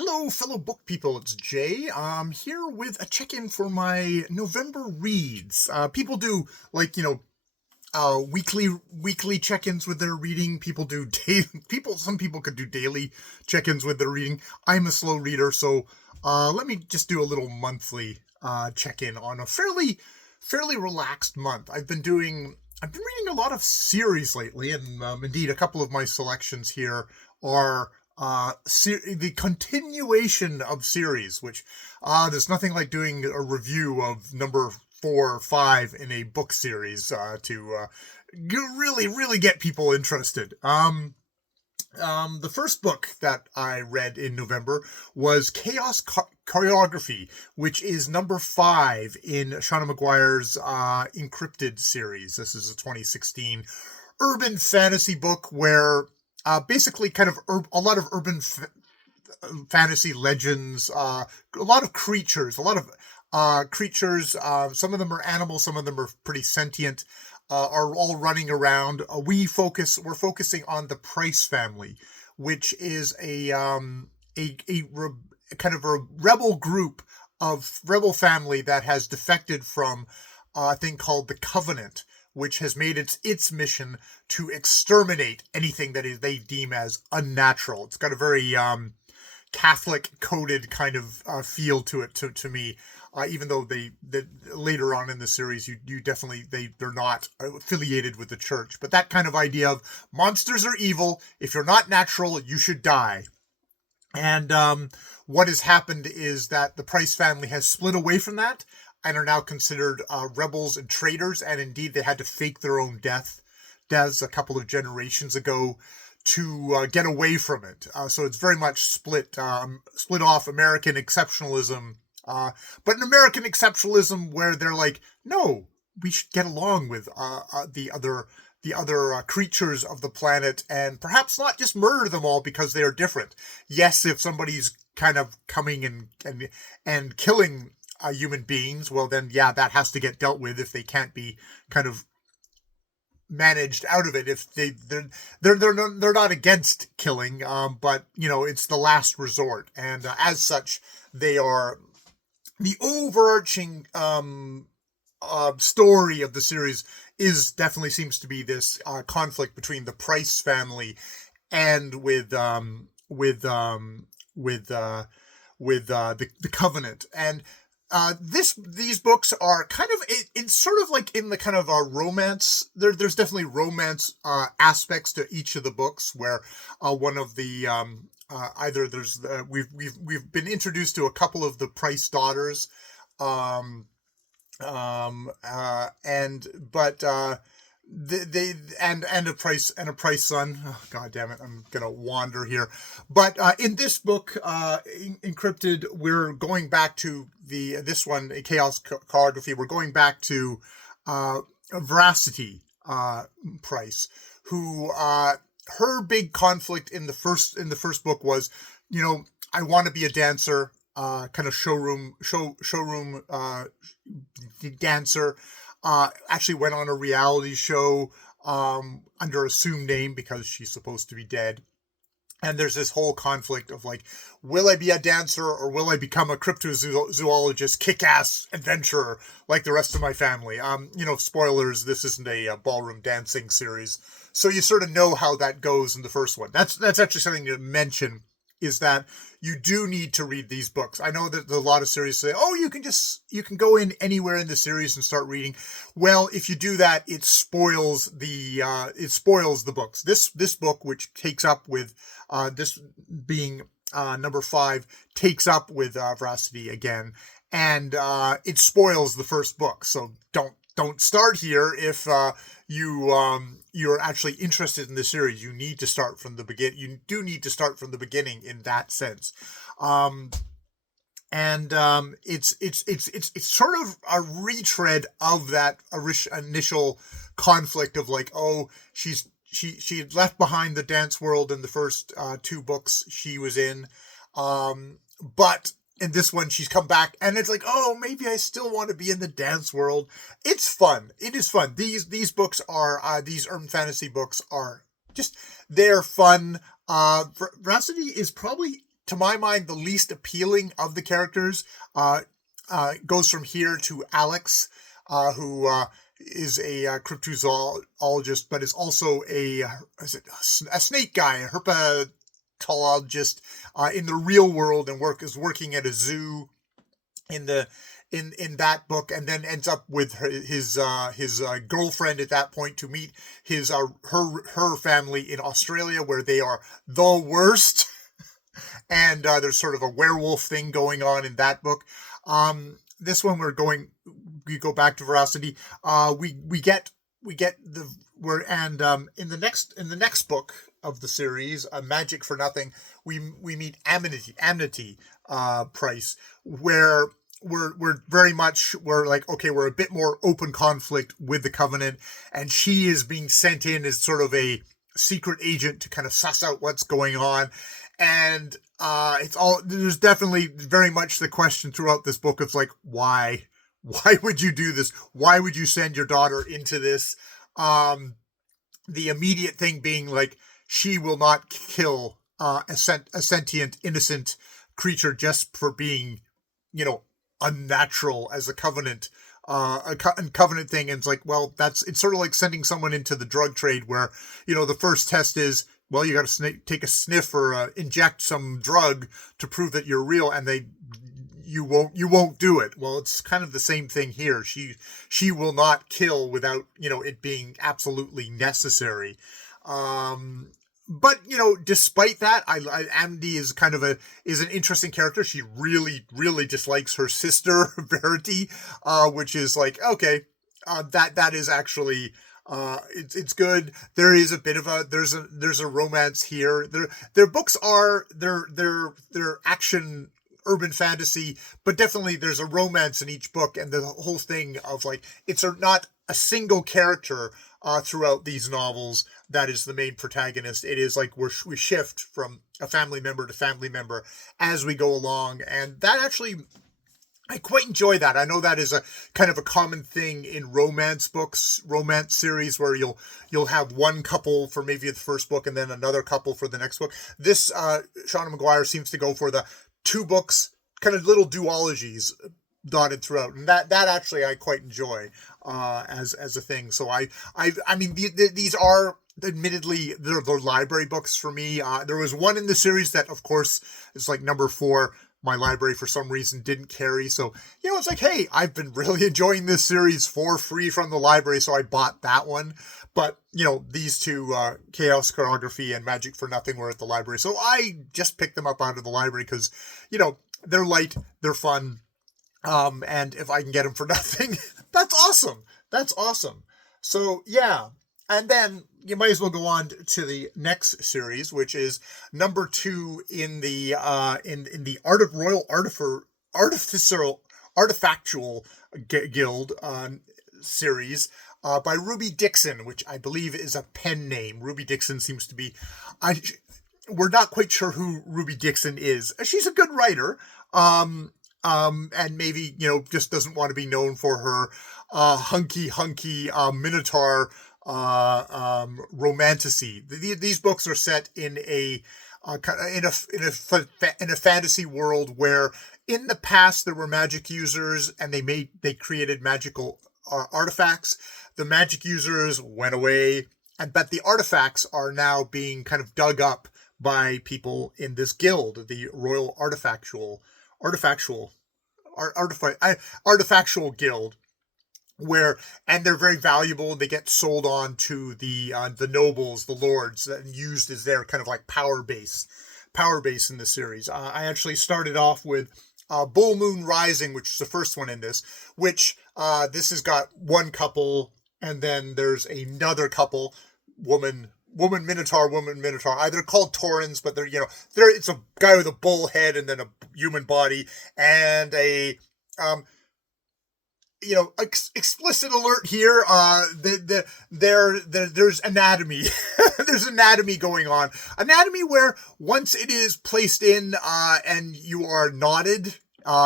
Hello, fellow book people. It's Jay. I'm here with a check-in for my November reads. People do weekly check-ins with their reading. People do some people could do daily check-ins with their reading. I'm a slow reader, so let me just do a little monthly check-in on a fairly relaxed month. I've been reading a lot of series lately, and indeed, a couple of my selections here are the continuation of series, which there's nothing like doing a review of number 4 or 5 in a book series to really get people interested. The first book that I read in November was Chaos Choreography, which is number 5 in Shauna Maguire's Encrypted series. This is a 2016 urban fantasy book where basically kind of a lot of urban fantasy legends, a lot of creatures, some of them are animals, some of them are pretty sentient, are all running around. We're focusing on the Price family, which is kind of a rebel family that has defected from a thing called the Covenant, which has made its mission to exterminate anything that they deem as unnatural. It's got a very Catholic coded kind of feel to it to me. Even though they later on in the series, you definitely they're not affiliated with the church, but that kind of idea of monsters are evil. If you're not natural, you should die. And what has happened is that the Price family has split away from that and are now considered rebels and traitors. And indeed, they had to fake their own deaths a couple of generations ago to get away from it. So it's very much split off American exceptionalism. But an American exceptionalism where they're like, no, we should get along with the other creatures of the planet and perhaps not just murder them all because they are different. Yes, if somebody's kind of coming and killing human beings, well then, yeah, that has to get dealt with if they can't be kind of managed out of it. If they're not against killing, but it's the last resort, and as such, they are the overarching story of the series definitely seems to be this conflict between the Price family and with the Covenant. And these books are kind of it's sort of like in the kind of romance. There's definitely romance aspects to each of the books, where one of the either there's we've been introduced to a couple of the Price daughters, and but they and a Price son. Oh, God damn it, I'm gonna wander here. But in this book, Encrypted, we're going back to this one, Chaos Choreography. We're going back to Veracity Price, who her big conflict in the first book was, I want to be a dancer, kind of showroom dancer. Actually went on a reality show under assumed name because she's supposed to be dead. And there's this whole conflict of like, will I be a dancer or will I become a cryptozoologist, kick-ass adventurer like the rest of my family? Spoilers, this isn't a ballroom dancing series. So you sort of know how that goes in the first one. That's actually something to mention, is that you do need to read these books. I know that a lot of series say, oh, you can go in anywhere in the series and start reading. Well, if you do that, it spoils the books. This book, which takes up with this being number 5, takes up with Veracity again, and it spoils the first book. So don't start here if you're actually interested in the series. You need to start from the beginning. You do need to start from the beginning in that sense. It's sort of a retread of that initial conflict of like, oh, she had left behind the dance world in the first 2 books she was in, but in this one she's come back and it's like, oh, maybe I still want to be in the dance world. It's fun. It is fun. These books are these urban fantasy books are just, they're fun. Veracity is probably to my mind, the least appealing of the characters goes from here to Alex, who is a cryptozoologist, but is also a snake guy, a herpetologist in the real world, and is working at a zoo in that book, and then ends up with his girlfriend at that point to meet her family in Australia, where they are the worst. And there's sort of a werewolf thing going on in that book. This one we go back to Veracity. We get in the next book of the series, Magic for Nothing, we meet Amity Price, where we're very much, we're a bit more open conflict with the Covenant, and she is being sent in as sort of a secret agent to kind of suss out what's going on. And there's definitely very much the question throughout this book of like, why would you do this? Why would you send your daughter into this? The immediate thing being like, she will not kill a sentient, innocent creature just for being, unnatural as a Covenant. Covenant thing, and it's like, well, it's sort of like sending someone into the drug trade where, the first test is, well, you got to take a sniff or inject some drug to prove that you're real, and you won't do it. Well, it's kind of the same thing here. She will not kill without it being absolutely necessary. But despite that, Amity is is an interesting character. She really, really dislikes her sister Verity, which is like, okay, that is actually. It's good. There is a bit of there's a romance here. Their books are they're action urban fantasy, but definitely there's a romance in each book, and the whole thing of like, it's not a single character throughout these novels that is the main protagonist. It is like we shift from a family member to family member as we go along, and that actually, I quite enjoy that. I know that is a kind of a common thing in romance books, romance series, where you'll have one couple for maybe the first book and then another couple for the next book. This Shauna Maguire seems to go for the two books, kind of little duologies dotted throughout, and that actually I quite enjoy as a thing. So I mean these are admittedly they're library books for me. There was one in the series that, of course, is like number 4. My library for some reason didn't carry, so it's like, hey, I've been really enjoying this series for free from the library, so I bought that one. But these two, Chaos Choreography and Magic for Nothing, were at the library, so I just picked them up out of the library because they're light, they're fun, and if I can get them for nothing, that's awesome. So yeah. And then you might as well go on to the next series, which is number 2 in the Art of Royal Artifactual Guild series by Ruby Dixon, which I believe is a pen name. Ruby Dixon seems to be. We're not quite sure who Ruby Dixon is. She's a good writer, and maybe just doesn't want to be known for her hunky Minotaur romantasy. These books are set in a fantasy world where in the past there were magic users, and they created magical artifacts. The magic users went away, but the artifacts are now being kind of dug up by people in this guild, the Royal Artifactual Guild, and they're very valuable. They get sold on to the nobles, the lords, and used as their kind of like power base in the series. I actually started off with Bull Moon Rising, which is the first one in this, which this has got one couple, and then there's another couple, woman Minotaur. They're called Taurens, but it's a guy with a bull head and then a human body, and a explicit alert here. There's anatomy. There's anatomy going on. Anatomy where once it is placed in, and you are knotted,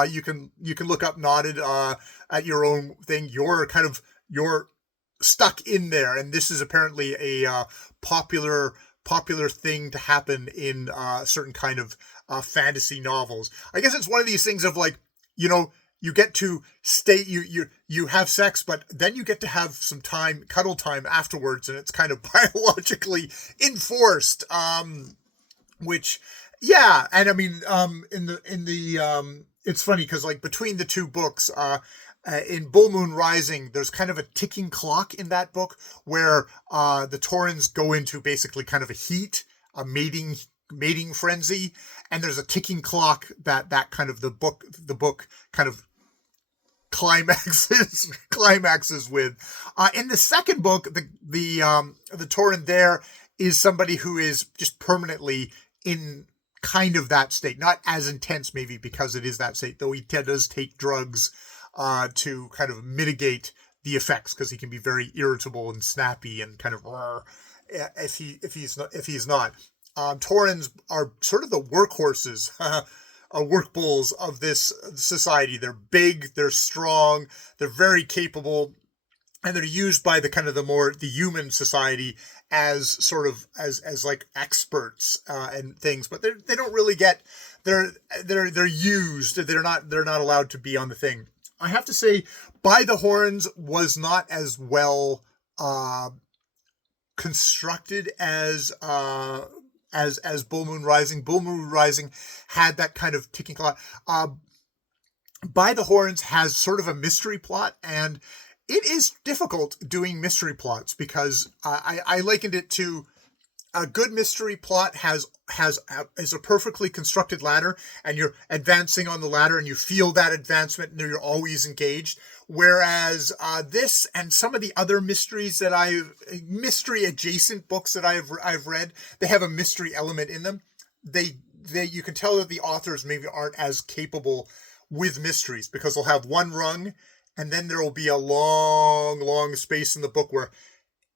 you can look up knotted at your own thing. You're stuck in there, and this is apparently a popular thing to happen in certain kind of fantasy novels. I guess it's one of these things of like, you know, you get to stay, you have sex, but then you get to have some time, cuddle time afterwards, and it's kind of biologically enforced. Which, yeah, and I mean, it's funny because like between the two books, in Bull Moon Rising, there's kind of a ticking clock in that book where the Taurens go into basically kind of a heat, a mating frenzy, and there's a ticking clock that kind of the book kind of climaxes with. In the second book, the Tauren there is somebody who is just permanently in kind of that state, not as intense maybe because it is that state, though he does take drugs to kind of mitigate the effects, because he can be very irritable and snappy and kind of if he's not. Taurens are sort of the workhorses, work bulls of this society. They're big, they're strong, they're very capable, and they're used by the human society as sort of as like experts and things, but they don't really get they're used. They're not allowed to be on the thing. I have to say, By the Horns was not as well constructed as Bull Moon Rising. Bull Moon Rising had that kind of ticking clock. By the Horns has sort of a mystery plot, and it is difficult doing mystery plots because I likened it to a good mystery plot is a perfectly constructed ladder, and you're advancing on the ladder and you feel that advancement and you're always engaged. Whereas this and some of the other mystery adjacent books that I've read, they have a mystery element in them. You can tell that the authors maybe aren't as capable with mysteries, because they'll have one rung and then there will be a long space in the book where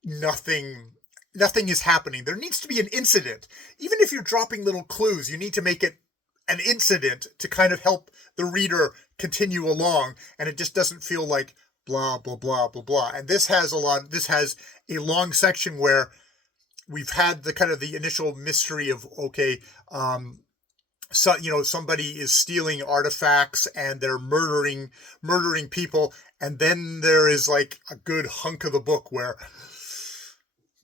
nothing is happening. There needs to be an incident. Even if you're dropping little clues, you need to make it an incident to kind of help the reader continue along, and it just doesn't feel like blah blah blah blah blah. And this has a long section where we've had the kind of the initial mystery of, okay, so somebody is stealing artifacts and they're murdering people, and then there is like a good hunk of the book where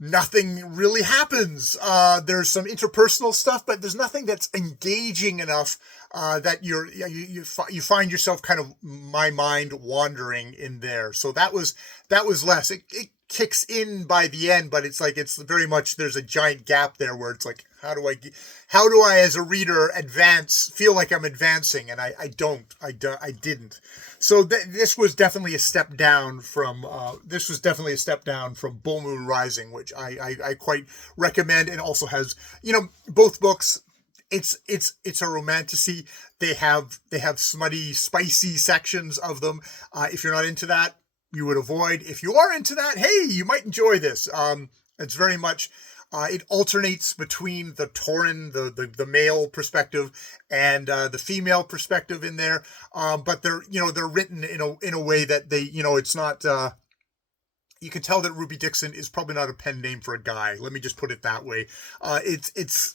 nothing really happens. There's some interpersonal stuff, but there's nothing that's engaging enough that you find yourself kind of my mind wandering in there. So that was less. It kicks in by the end, but it's very much, there's a giant gap there where it's like, how do I as a reader feel like I'm advancing? And I didn't. So this was definitely a step down from Bull Moon Rising, which I quite recommend, and also has, both books. It's a romantasy. They have smutty, spicy sections of them. If you're not into that, you would avoid. If you are into that, hey, you might enjoy this. It's very much, it alternates between the Tauren, the male perspective, and the female perspective in there. But they're written in a way that they, it's not. You can tell that Ruby Dixon is probably not a pen name for a guy. Let me just put it that way. It's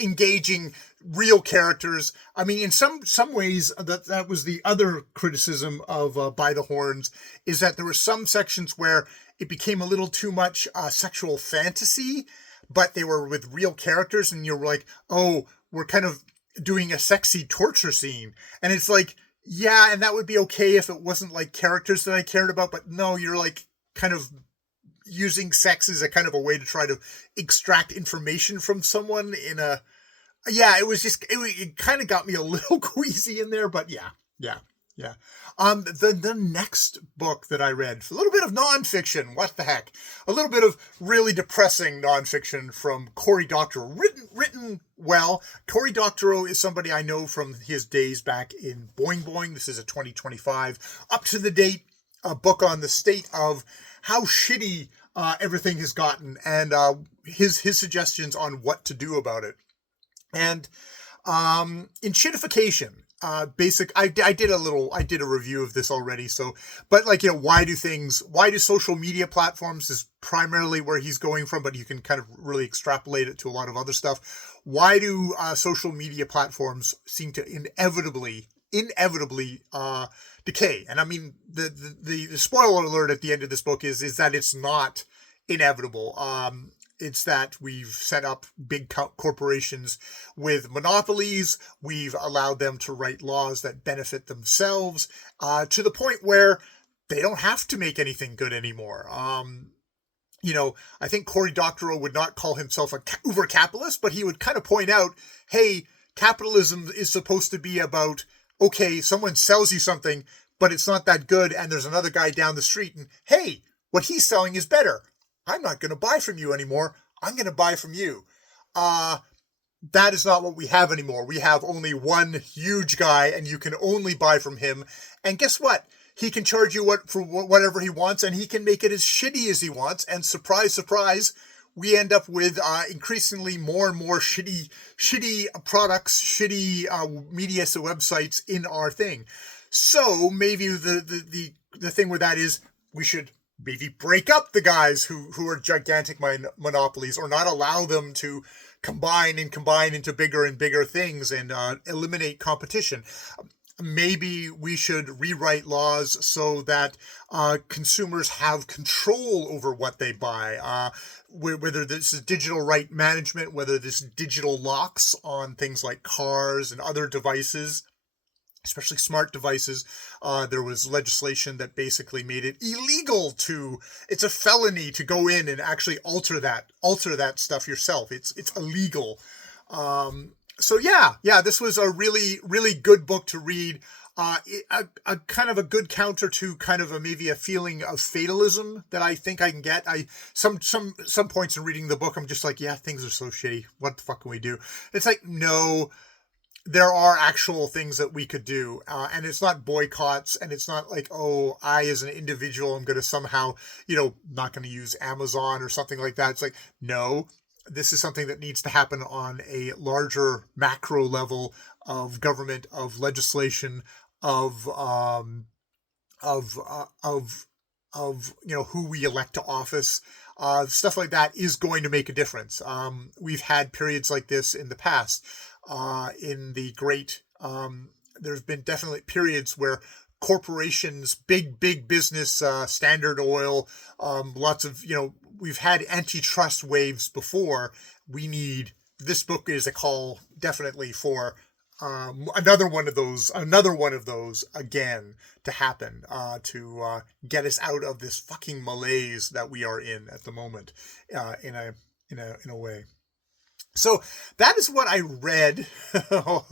engaging real characters. I mean, in some ways, that was the other criticism of By the Horns, is that there were some sections where it became a little too much sexual fantasy, but they were with real characters, and you're like, oh, we're kind of doing a sexy torture scene. And it's like, yeah, and that would be okay if it wasn't like characters that I cared about, but no, you're like kind of using sex as a kind of a way to try to extract information from someone it kind of got me a little queasy in there, but yeah. The next book that I read, a little bit of nonfiction, what the heck, a little bit of really depressing nonfiction from Cory Doctorow, written well. Cory Doctorow is somebody I know from his days back in Boing Boing. This is a 2025 up to the date book on the state of how shitty everything has gotten, and his suggestions on what to do about it. And in shitification, I did a review of this already. So, but why do social media platforms is primarily where he's going from, but you can kind of really extrapolate it to a lot of other stuff. why do social media platforms seem to inevitably decay? And I mean, the spoiler alert at the end of this book is that it's not inevitable. It's that we've set up big corporations with monopolies. We've allowed them to write laws that benefit themselves to the point where they don't have to make anything good anymore. I think Cory Doctorow would not call himself a uber capitalist, but he would kind of point out, hey, capitalism is supposed to be about, okay, someone sells you something, but it's not that good, and there's another guy down the street, and hey, what he's selling is better. I'm not going to buy from you anymore. I'm going to buy from you. That is not what we have anymore. We have only one huge guy, and you can only buy from him. And guess what? He can charge you for whatever he wants, and he can make it as shitty as he wants. And surprise, surprise, we end up with increasingly more and more shitty products, shitty media websites in our thing. So maybe the thing with that is we should maybe break up the guys who are gigantic monopolies, or not allow them to combine into bigger and bigger things and eliminate competition. Maybe we should rewrite laws so that consumers have control over what they buy, whether this is digital right management, whether this digital locks on things like cars and other devices, especially smart devices. There was legislation that basically made it illegal it's a felony to go in and actually alter that stuff yourself. It's illegal. So this was a really, really good book to read. A kind of a good counter to kind of maybe a feeling of fatalism that I think I can get. Some points in reading the book, I'm just like, yeah, things are so shitty. What the fuck can we do? It's like, no, there are actual things that we could do. And it's not boycotts, and it's not like, oh, I as an individual, I'm going to somehow, not going to use Amazon or something like that. It's like, no, this is something that needs to happen on a larger macro level of government, of legislation, of who we elect to office. Stuff like that is going to make a difference. We've had periods like this in the past. In the great, there's been definitely periods where corporations, big business, Standard Oil, lots of, we've had antitrust waves before. This book is a call definitely for another one of those again to happen, to get us out of this fucking malaise that we are in at the moment, in a way. So that is what I read.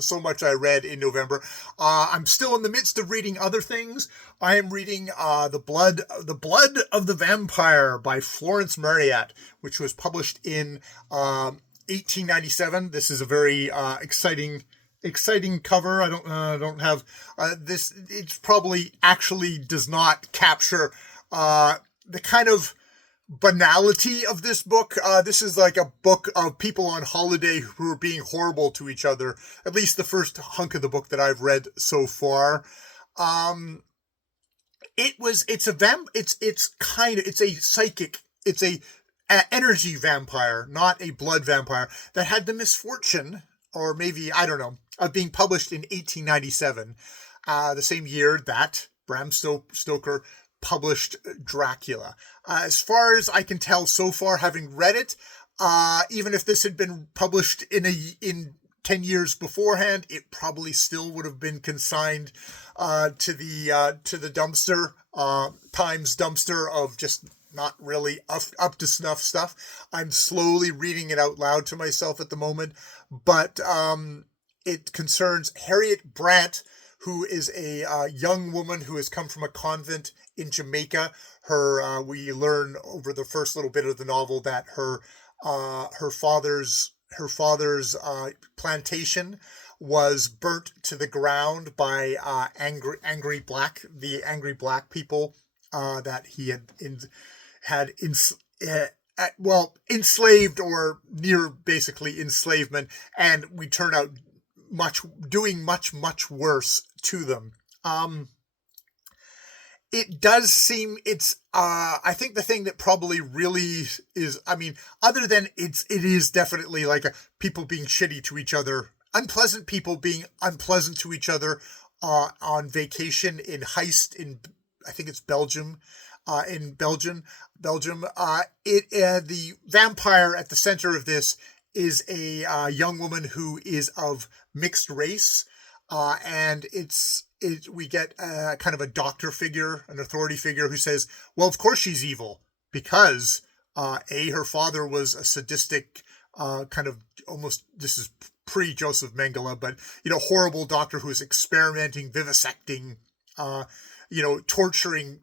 So much I read in November. I'm still in the midst of reading other things. I am reading The Blood of the Vampire by Florence Marryat, which was published in 1897. This is a very exciting cover. I don't have this. It probably actually does not capture the kind of banality of this book. This is like a book of people on holiday who are being horrible to each other. At least the first hunk of the book that I've read so far. It's a psychic, it's a energy vampire, not a blood vampire, that had the misfortune, or maybe, I don't know, of being published in 1897, the same year that Bram Stoker published Dracula. As far as I can tell so far, having read it, even if this had been published in 10 years beforehand, it probably still would have been consigned to the dumpster, Times dumpster of just not really up to snuff stuff. I'm slowly reading it out loud to myself at the moment, but it concerns Harriet Brant, who is a young woman who has come from a convent in Jamaica. We learn over the first little bit of the novel that her father's plantation was burnt to the ground by angry black people that he had enslaved, or near basically enslavement, and we turn out doing much worse to them. it does seem I think the thing that probably really is, I mean, other than it is definitely like people being shitty to each other, unpleasant people being unpleasant to each other on vacation in Heist in, I think it's Belgium, in Belgium. The vampire at the center of this is a young woman who is of mixed race, and we get kind of a doctor figure, an authority figure who says, well, of course she's evil because her father was a sadistic kind of, almost, this is pre-Joseph Mengele, but, horrible doctor who is experimenting, vivisecting, torturing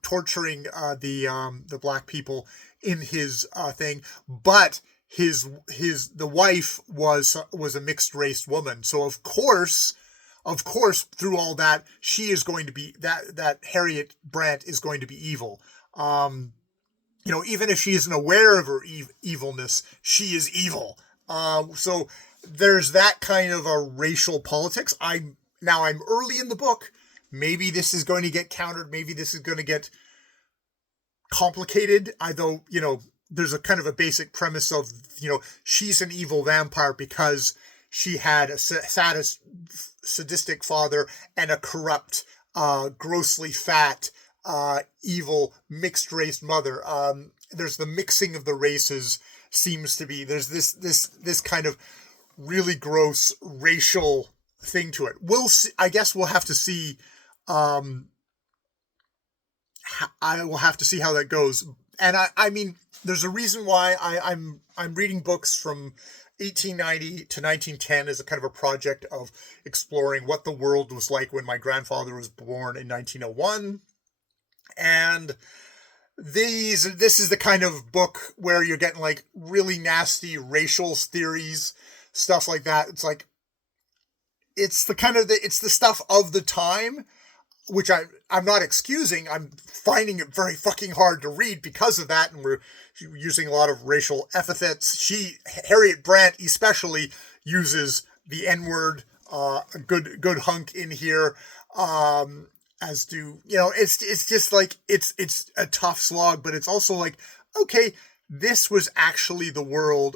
the black people in his thing. But the wife was a mixed race woman. So of course, through all that, she is going to be that Harriet Brandt is going to be evil. Even if she isn't aware of her evilness, she is evil. So there's that kind of a racial politics. I'm early in the book. Maybe this is going to get countered. Maybe this is going to get complicated. Although, there's a kind of a basic premise of, she's an evil vampire because she had a sadistic father and a corrupt, grossly fat, evil, mixed race mother. There's the mixing of the races seems to be, there's this kind of really gross racial thing to it. I guess we'll have to see. I will have to see how that goes. And I mean, there's a reason why I'm reading books from 1890 to 1910 as a kind of a project of exploring what the world was like when my grandfather was born in 1901. And this is the kind of book where you're getting like really nasty racial theories, stuff like that. It's like, it's the stuff of the time, which I'm not excusing. I'm finding it very fucking hard to read because of that, and we're using a lot of racial epithets. Harriet Brandt especially uses the N-word, a good hunk in here, as do, it's just like, it's a tough slog, but it's also like, okay, this was actually the world,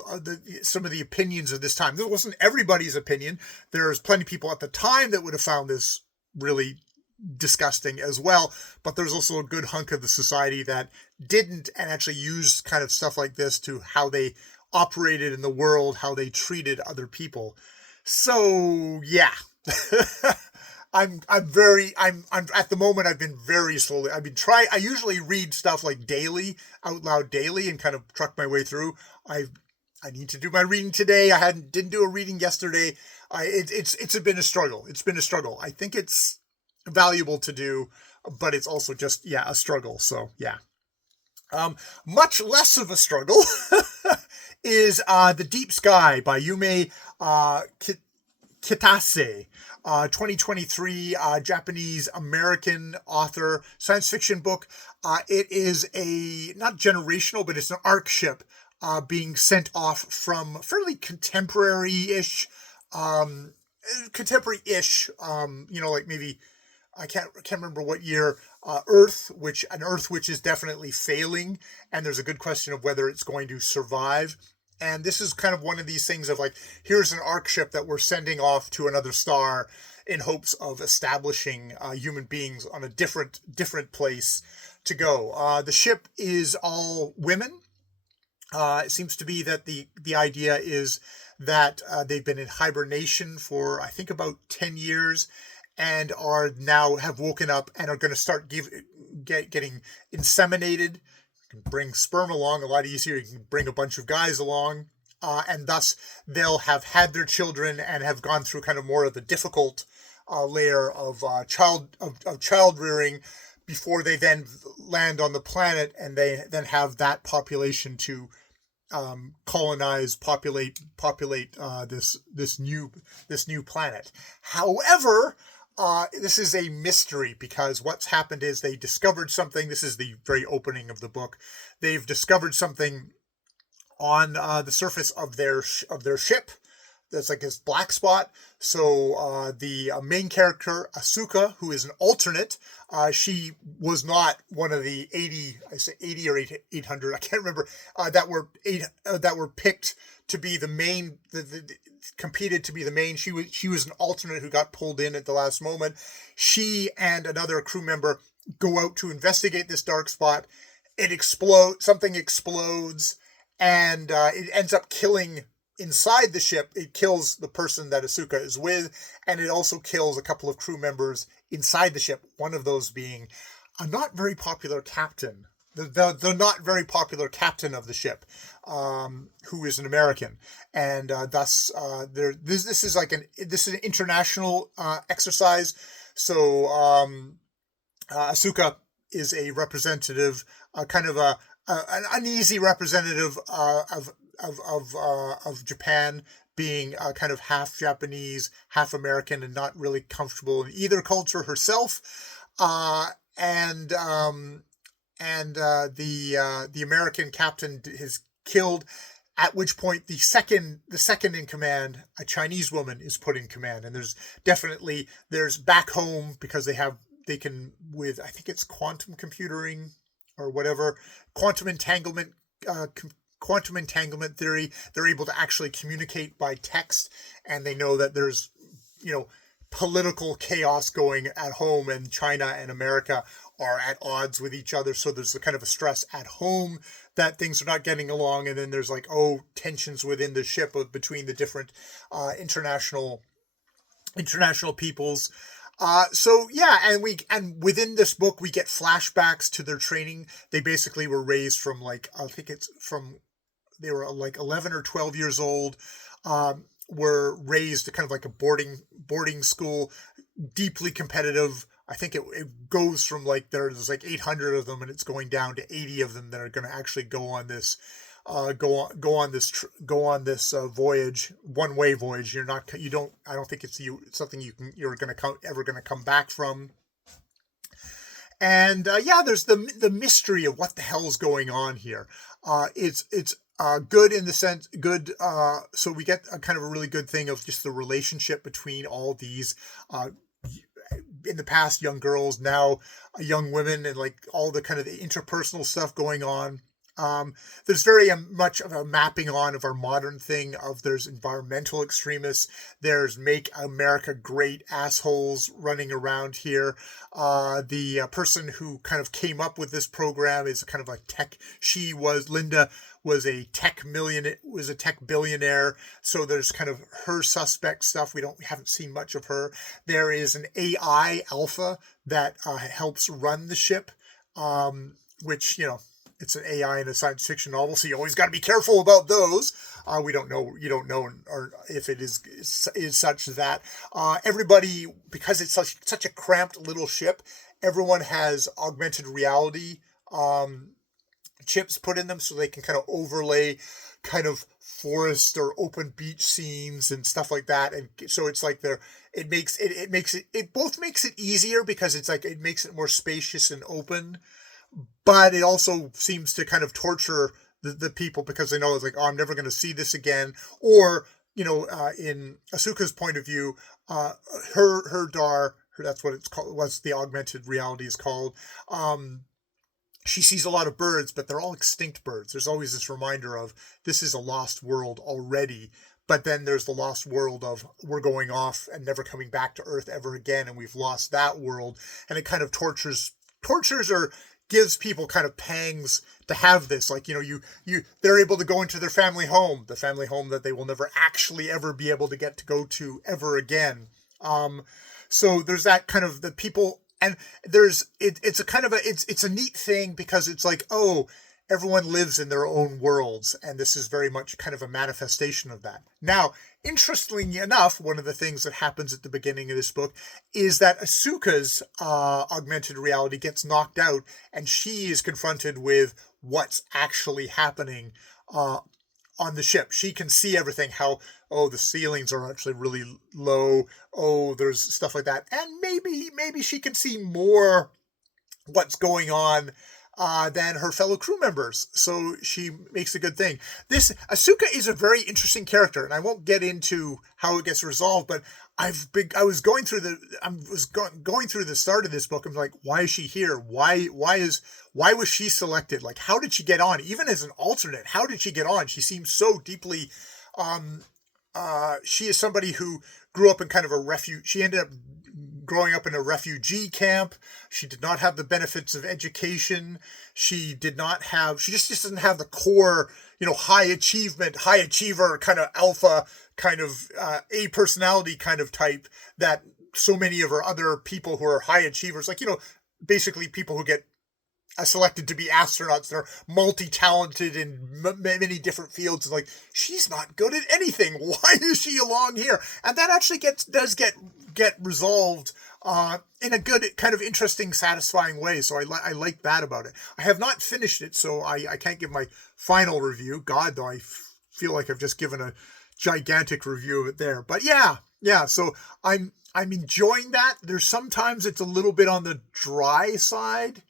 some of the opinions of this time. This wasn't everybody's opinion. There's plenty of people at the time that would have found this really disgusting as well, but there's also a good hunk of the society that didn't, and actually used kind of stuff like this to how they operated in the world, how they treated other people. So yeah. I'm at the moment, I've been very slowly, I usually read stuff like out loud daily, and kind of truck my way through. I need to do my reading today. Didn't do a reading yesterday. It's been a struggle. It's been a struggle. I think it's valuable to do, but it's also just, a struggle. So yeah. Much less of a struggle is The Deep Sky by Yume Kitase. 2023 Japanese American author, science fiction book. It is not generational, but it's an arc ship being sent off from fairly contemporary-ish, like maybe, I can't remember what year, Earth, which is definitely failing, and there's a good question of whether it's going to survive. And this is kind of one of these things of like, here's an arc ship that we're sending off to another star in hopes of establishing human beings on a different place to go. The ship is all women. It seems to be that the idea is that they've been in hibernation for, I think, about 10 years, and have woken up and are going to start getting inseminated. You can bring sperm along a lot easier. You can bring a bunch of guys along, and thus they'll have had their children and have gone through kind of more of the difficult layer of child rearing before they then land on the planet, and they then have that population to populate this new planet. However, this is a mystery, because what's happened is they discovered something. This is the very opening of the book. They've discovered something on the surface of their ship that's like his black spot. So the main character Asuka, who is an alternate, she was not one of the 80, I say 80 or 800, I can't remember, that were picked to be the main, competed to be the main. She was an alternate who got pulled in at the last moment. She and another crew member go out to investigate this dark spot. Something explodes, and it ends up killing inside the ship. It kills the person that Asuka is with, and it also kills a couple of crew members inside the ship, one of those being a not very popular captain, the not very popular captain of the ship, who is an American, and thus this is an international exercise. So Asuka is a representative, kind of an uneasy representative of Japan, being kind of half Japanese, half American, and not really comfortable in either culture herself. And the American captain is killed. At which point the second in command, a Chinese woman, is put in command. And there's back home, because they can, with, I think it's quantum computing or whatever, quantum entanglement theory, they're able to actually communicate by text, and they know that there's, political chaos going at home, and China and America are at odds with each other. So there's a kind of a stress at home that things are not getting along. And then there's tensions within the ship between the different international peoples. And within this book, we get flashbacks to their training. They basically were raised from they were 11 or 12 years old, were raised kind of like a boarding school, deeply competitive. I think it goes from there's 800 of them, and it's going down to 80 of them that are going to actually go on this voyage, one-way voyage. I don't think it's something you're going to come back from. And there's the mystery of what the hell's going on here. It's good in the sense, so we get a kind of a really good thing of just the relationship between all these, in the past, young girls, now young women, and all the kind of the interpersonal stuff going on. There's very much of a mapping on of our modern thing of there's environmental extremists, there's make America great assholes running around here. The person who kind of came up with this program is kind of like tech. Linda was a tech billionaire. So there's kind of her suspect stuff. We haven't seen much of her. There is an AI alpha that helps run the ship, which, it's an AI in a science fiction novel, so you always got to be careful about those. You don't know or if it is such that everybody, because it's such a cramped little ship, everyone has augmented reality chips put in them, so they can kind of overlay kind of forest or open beach scenes and stuff like that. And so it's it both makes it easier, because it makes it more spacious and open. But it also seems to kind of torture the people, because they know I'm never going to see this again. Or, in Asuka's point of view, her DAR, that's what it's called, what the augmented reality is called. She sees a lot of birds, but they're all extinct birds. There's always this reminder of this is a lost world already. But then there's the lost world of we're going off and never coming back to Earth ever again, and we've lost that world. And it kind of tortures or gives people kind of pangs to have this. They're able to go into their family home, the family home that they will never actually ever be able to get to go to ever again. So there's that kind of the people, and it's a kind of it's a neat thing, because it's everyone lives in their own worlds, and this is very much kind of a manifestation of that. Now, interestingly enough, one of the things that happens at the beginning of this book is that Asuka's augmented reality gets knocked out, and she is confronted with what's actually happening on the ship. She can see everything, how, the ceilings are actually really low, there's stuff like that. And maybe she can see more what's going on than her fellow crew members. So she makes a good thing. This Asuka is a very interesting character, and I won't get into how it gets resolved, but I was going through going through the start of this book. I'm like, why is she here? Why was she selected? Like, how did she get on? Even as an alternate, how did she get on? She seems so deeply, she is somebody who grew up in kind of a refuge. She ended up growing up in a refugee camp. She did not have the benefits of education. She just doesn't have the core, high achiever kind of alpha kind of a personality kind of type that so many of our other people who are high achievers, like, basically people who get selected to be astronauts that are multi-talented in many different fields. Like, she's not good at anything. Why is she along here? And that actually does get resolved in a good, kind of interesting, satisfying way. So I like that about it. I have not finished it, so I can't give my final review. God, though, I feel like I've just given a gigantic review of it there. But yeah. So I'm enjoying that. There's sometimes it's a little bit on the dry side.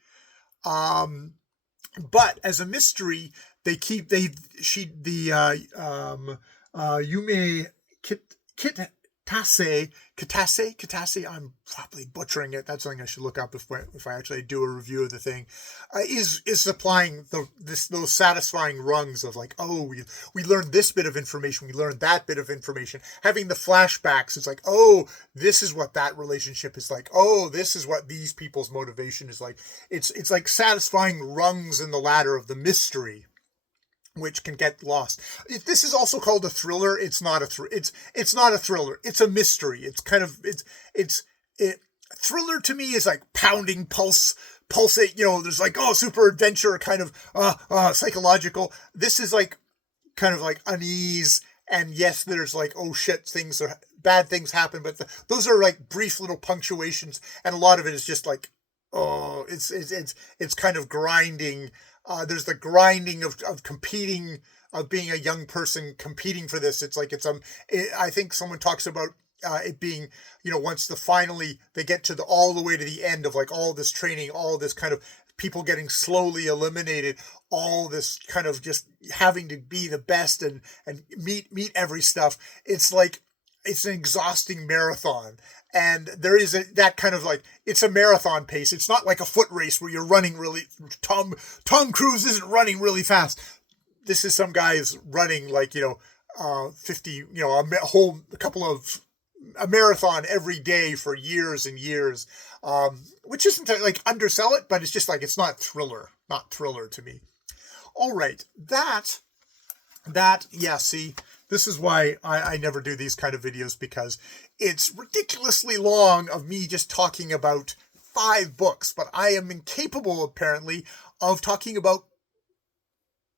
But as a mystery, Yume Kitase, I'm probably butchering it. That's something I should look up if I actually do a review of the thing. Is supplying those satisfying rungs of like, oh, we learned this bit of information, we learned that bit of information. Having the flashbacks, it's like, oh, this is what that relationship is like. Oh, this is what these people's motivation is like. It's like satisfying rungs in the ladder of the mystery, which can get lost. If this is also called a thriller, it's not a it's not a thriller. It's a mystery. It's kind of thriller to me is like pounding pulsate. There's like, oh, super adventure kind of psychological. This is like kind of like unease, and yes, there's like, oh shit, bad things happen, but those are like brief little punctuations, and a lot of it is just like, oh, it's kind of grinding. There's the grinding of competing, of being a young person competing for this. It's like I think someone talks about it being, once finally they get to all the way to the end of like all this training, all this kind of people getting slowly eliminated, all this kind of just having to be the best and meet every stuff. It's like, it's an exhausting marathon. And there is that kind of like, it's a marathon pace. It's not like a foot race where you're running really, Tom Cruise isn't running really fast. This is some guys running like, 50, a marathon every day for years and years, which isn't to like undersell it, but it's just like, it's not thriller to me. All right. Yeah, see, this is why I never do these kind of videos, because it's ridiculously long of me just talking about 5 books, but I am incapable, apparently, of talking about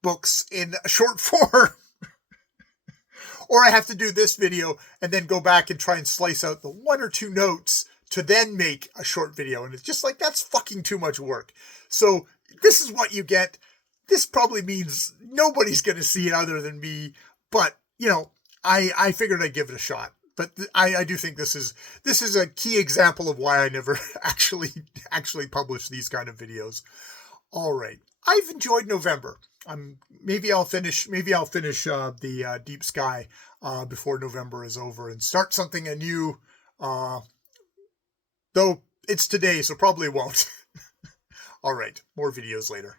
books in short form. Or I have to do this video and then go back and try and slice out the 1 or 2 notes to then make a short video. And it's just like, that's fucking too much work. So this is what you get. This probably means nobody's going to see it other than me. But, I figured I'd give it a shot. But I do think this is a key example of why I never actually publish these kind of videos. All right. I've enjoyed November. Maybe I'll finish the Deep Sky before November is over and start something anew. Though it's today, so probably won't. All right. More videos later.